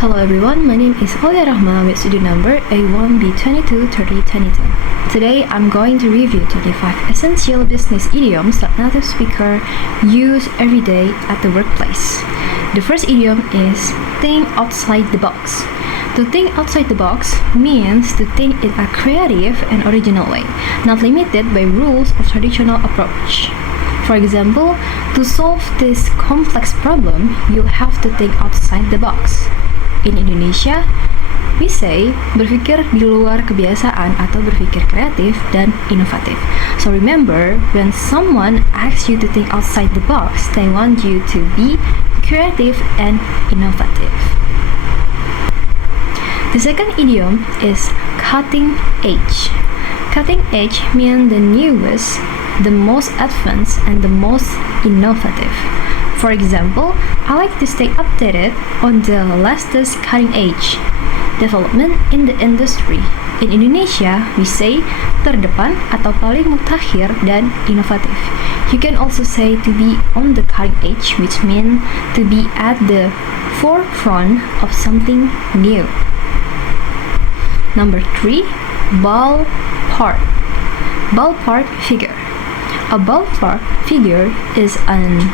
Hello everyone, my name is Olia Rahma with studio number A1B223022. Today I'm going to review 25 essential business idioms that native speakers use every day at the workplace. The first idiom is think outside the box. To think outside the box means to think in a creative and original way, not limited by rules of traditional approach. For example, to solve this complex problem, you'll have to think outside the box. In Indonesia, we say berpikir di luar kebiasaan atau berpikir kreatif dan inovatif. So remember, when someone asks you to think outside the box, they want you to be creative and innovative. The second idiom is cutting edge. Cutting edge means the newest, the most advanced, and the most innovative. For example, I like to stay updated on the latest cutting-edge development in the industry. In Indonesia, we say terdepan atau paling mutakhir dan inovatif. You can also say to be on the cutting edge, which means to be at the forefront of something new. Number 3, ballpark. Ballpark figure. A ballpark figure is an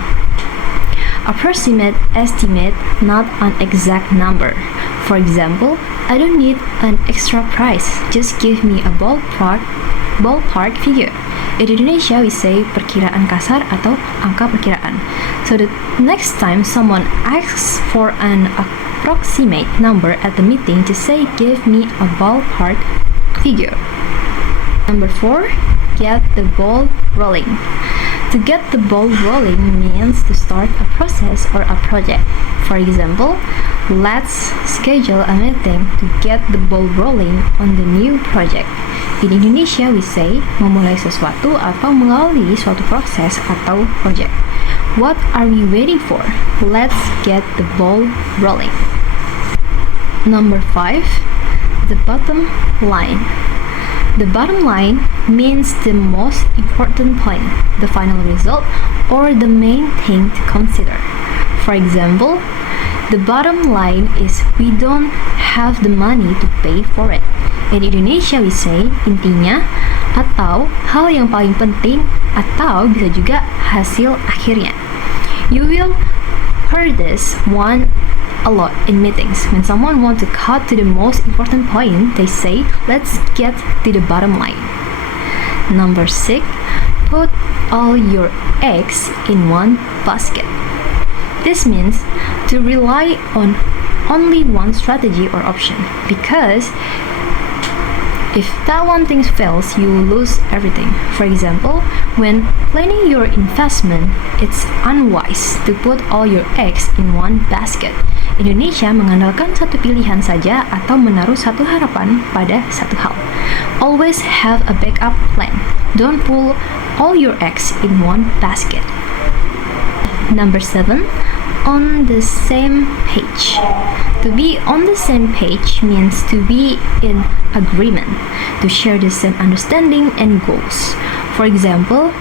approximate estimate, not an exact number. For example, I don't need an extra price, just give me a ballpark figure. In Indonesia, we say perkiraan kasar atau angka perkiraan. So the next time someone asks for an approximate number at the meeting, just say give me a ballpark figure. Number 4, get the ball rolling. To get the ball rolling means to start a process or a project. For example, let's schedule a meeting to get the ball rolling on the new project. In Indonesia, we say memulai sesuatu atau mengawali suatu proses atau project. What are we waiting for? Let's get the ball rolling. Number 5, the bottom line. The bottom line means the most important point, the final result, or the main thing to consider. For example, the bottom line is we don't have the money to pay for it. In Indonesia, we say intinya atau hal yang paling penting atau bisa juga hasil akhirnya. You will hear this one a lot in meetings. When someone wants to cut to the most important point, they say, let's get to the bottom line. Number 6, put all your eggs in one basket. This means to rely on only one strategy or option, because if that one thing fails, you will lose everything. For example, when planning your investment, it's unwise to put all your eggs in one basket. Indonesia mengandalkan satu pilihan saja atau menaruh satu harapan pada satu hal. Always have a backup plan. Don't pull all your eggs in one basket. Number 7, on the same page. To be on the same page means to be in agreement, to share the same understanding and goals. For example,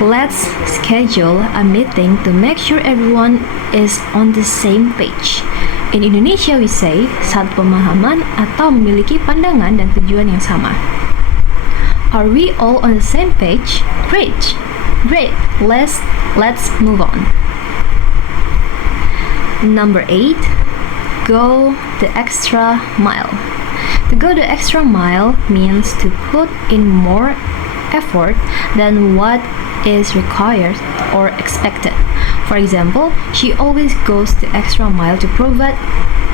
let's schedule a meeting to make sure everyone is on the same page. In Indonesia, we say satu pemahaman atau memiliki pandangan dan tujuan yang sama. Are we all on the same page? Great. Let's move on. Number 8, go the extra mile. To go the extra mile means to put in more effort than what is required or expected. For example, she always goes the extra mile to provide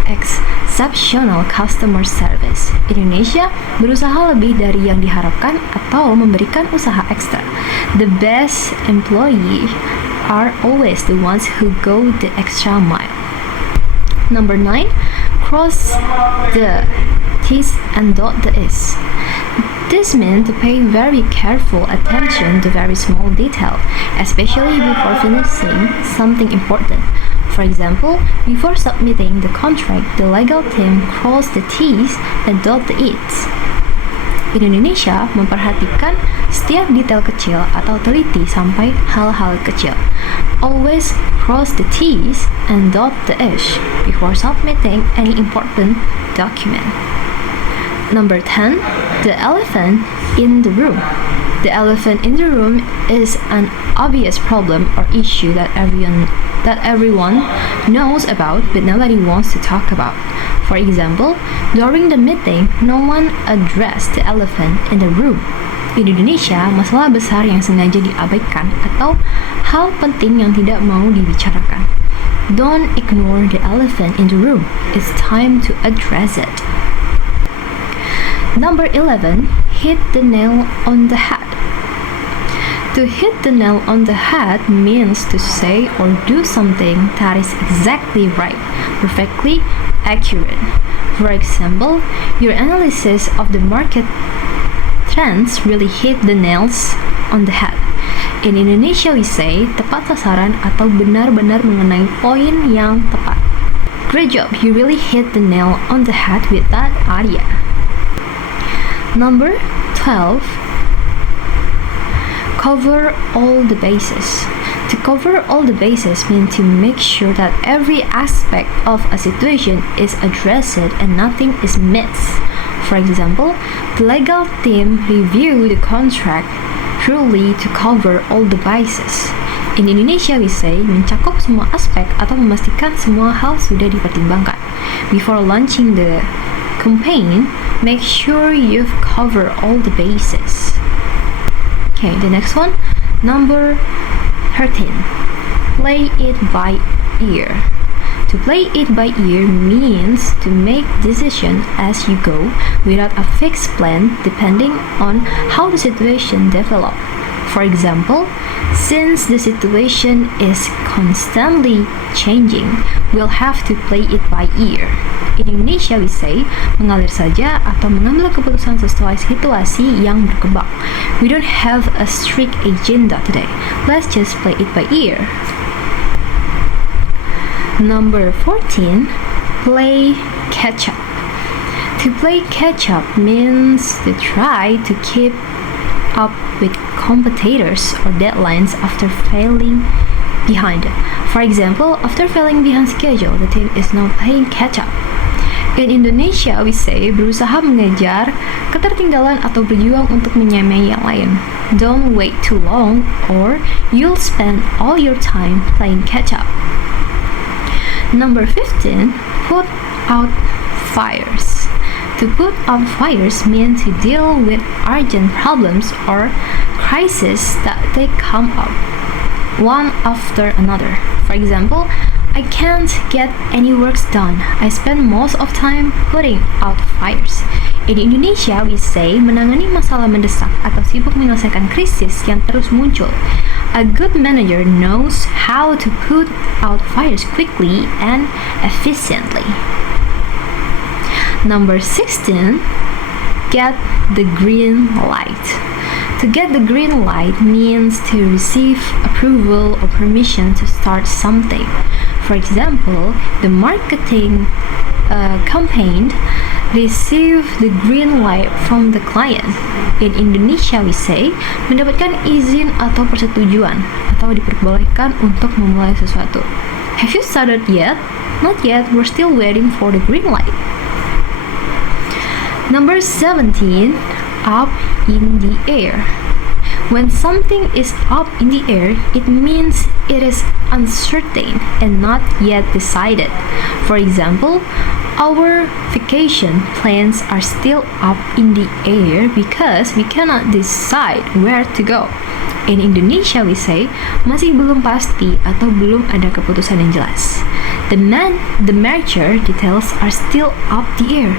exceptional customer service. Indonesia berusaha lebih dari yang diharapkan atau memberikan usaha ekstra. The best employees are always the ones who go the extra mile. Number 9, cross the T's and dot the I's. This means to pay very careful attention to very small detail, especially before finishing something important. For example, before submitting the contract, the legal team cross the T's and dot the I's. In Indonesia, memperhatikan setiap detail kecil atau teliti sampai hal-hal kecil. Always cross the T's and dot the I's before submitting any important document. Number 10. The elephant in the room. The elephant in the room is an obvious problem or issue that everyone knows about but nobody wants to talk about. For example, during the meeting, no one addressed the elephant in the room. Di Indonesia, masalah besar yang sengaja diabaikan atau hal penting yang tidak mau dibicarakan. Don't ignore the elephant in the room. It's time to address it. Number 11. Hit the nail on the head. To hit the nail on the head means to say or do something that is exactly right, perfectly accurate. For example, your analysis of the market trends really hit the nails on the head. In Indonesia we say tepat sasaran atau benar-benar mengenai poin yang tepat. Great job, you really hit the nail on the head with that idea. Number 12. Cover all the bases. To cover all the bases means to make sure that every aspect of a situation is addressed and nothing is missed. For example, the legal team review the contract thoroughly to cover all the bases. In Indonesia we say mencakup semua aspek atau memastikan semua hal sudah dipertimbangkan. Before launching the campaign, make sure you've covered all the bases. Okay, the next one, number 13. Play it by ear. To play it by ear means to make decisions as you go without a fixed plan depending on how the situation develops. For example, since the situation is constantly changing, we'll have to play it by ear. In Indonesia we say mengalir saja atau mengambil keputusan sesuai situasi yang berkembang. We don't have a strict agenda today. Let's just play it by ear. Number 14. Play catch up. To play catch up means to try to keep up with competitors or deadlines after failing behind. For example, after failing behind schedule, the team is now playing catch up. In Indonesia, we say berusaha mengejar ketertinggalan atau berjuang untuk menyamai yang lain. Don't wait too long or you'll spend all your time playing catch up. Number 15. Put out fires. To put out fires means to deal with urgent problems or crises that they come up one after another. For example, I can't get any works done. I spend most of time putting out fires. In Indonesia, we say menangani masalah mendesak atau sibuk menyelesaikan krisis yang terus muncul. A good manager knows how to put out fires quickly and efficiently. Number 16. Get the green light. To get the green light means to receive approval or permission to start something. For example, the marketing campaign received the green light from the client. In Indonesia we say mendapatkan izin atau persetujuan atau diperbolehkan untuk memulai sesuatu. Have you started yet? Not yet, we're still waiting for the green light. Number 17. Up in the air. When something is up in the air, it means it is uncertain and not yet decided. For example, our vacation plans are still up in the air because we cannot decide where to go. In Indonesia we say masih belum pasti atau belum ada keputusan yang jelas. The major details are still up the air.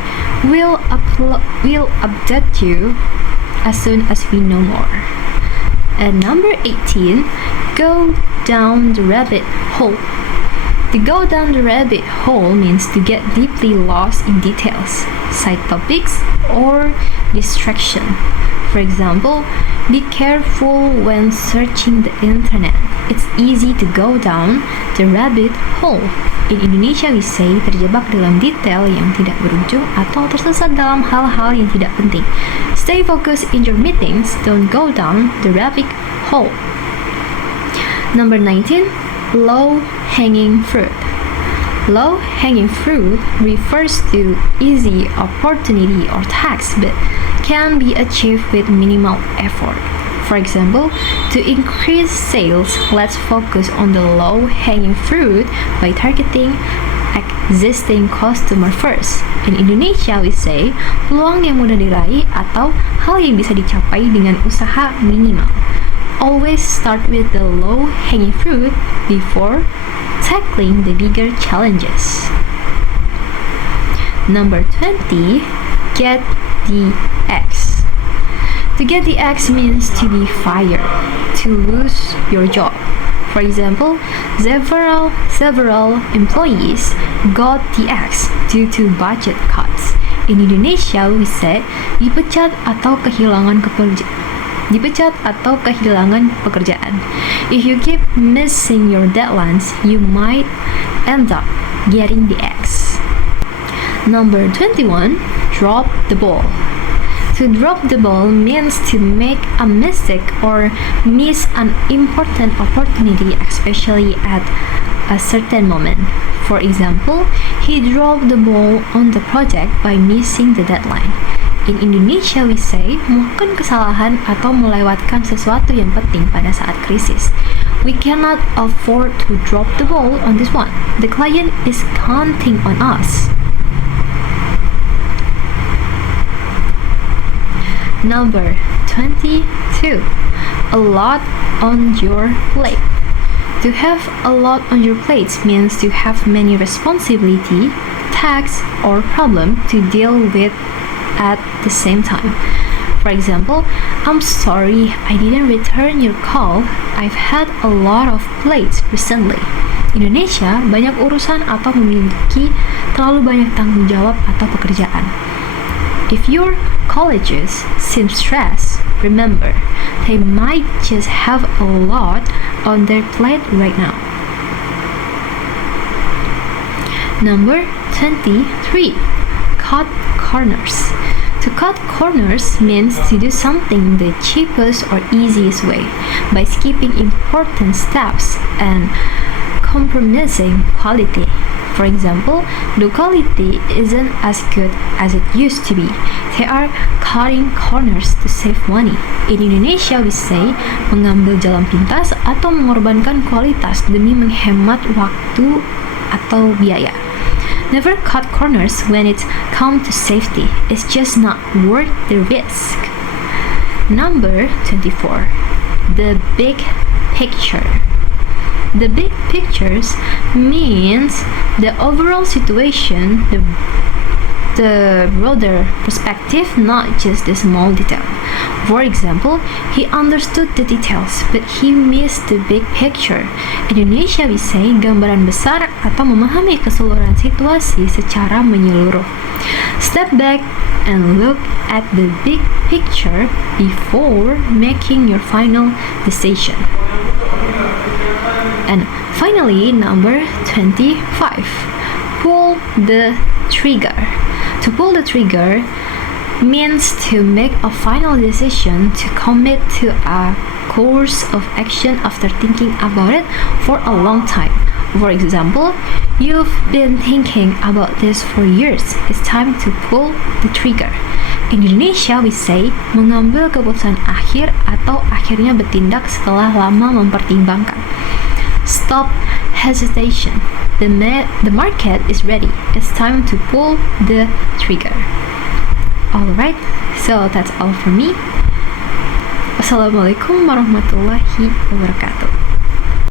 We'll update you as soon as we know more. And number 18, go down the rabbit hole. To go down the rabbit hole means to get deeply lost in details, side topics, or distraction. For example, be careful when searching the internet. It's easy to go down the rabbit hole. In Indonesia we say terjebak dalam detail yang tidak berujung atau tersesat dalam hal-hal yang tidak penting. Stay focused in your meetings, don't go down the rabbit hole. Number 19, Low-hanging fruit. Low-hanging fruit refers to easy opportunity or tasks but can be achieved with minimal effort. For example, to increase sales, let's focus on the low-hanging fruit by targeting existing customer first. In Indonesia, we say peluang yang mudah diraih atau hal yang bisa dicapai dengan usaha minimal. Always start with the low-hanging fruit before tackling the bigger challenges. Number 20, get the X. To get the X means to be fired, to lose your job. For example, several employees got the X due to budget cuts. In Indonesia, we say dipecat atau kehilangan pekerjaan. If you keep missing your deadlines, you might end up getting the X. Number 21, drop the ball. To drop the ball means to make a mistake or miss an important opportunity, especially at a certain moment. For example, he dropped the ball on the project by missing the deadline. In Indonesia, we say melakukan kesalahan atau melewatkan sesuatu yang penting pada saat krisis. We cannot afford to drop the ball on this one. The client is counting on us. Number 22, a lot on your plate. To have a lot on your plate means to have many responsibility, tasks, or problem to deal with at the same time. For example, I'm sorry I didn't return your call. I've had a lot of plates recently. Indonesia banyak urusan atau memiliki terlalu banyak tanggung jawab atau pekerjaan. If your colleagues seem stressed, remember, they might just have a lot on their plate right now. Number 23, cut corners. To cut corners means to do something the cheapest or easiest way by skipping important steps and compromising quality. For example, the quality isn't as good as it used to be. They are cutting corners to save money. In Indonesia, we say mengambil jalan pintas atau mengorbankan kualitas demi menghemat waktu atau biaya. Never cut corners when it comes to safety. It's just not worth the risk. Number 24, the big picture. The big pictures means the overall situation, the broader perspective, not just the small detail. For example, he understood the details, but he missed the big picture. In Indonesia, we say gambaran besar atau memahami keseluruhan situasi secara menyeluruh. Step back and look at the big picture before making your final decision. And finally, number 25, pull the trigger. To pull the trigger means to make a final decision to commit to a course of action after thinking about it for a long time. For example, you've been thinking about this for years. It's time to pull the trigger. In Indonesia, we say mengambil keputusan akhir atau akhirnya bertindak setelah lama mempertimbangkan. Stop hesitation. The market is ready. It's time to pull the trigger. Alright, so that's all for me. Wassalamualaikum warahmatullahi wabarakatuh.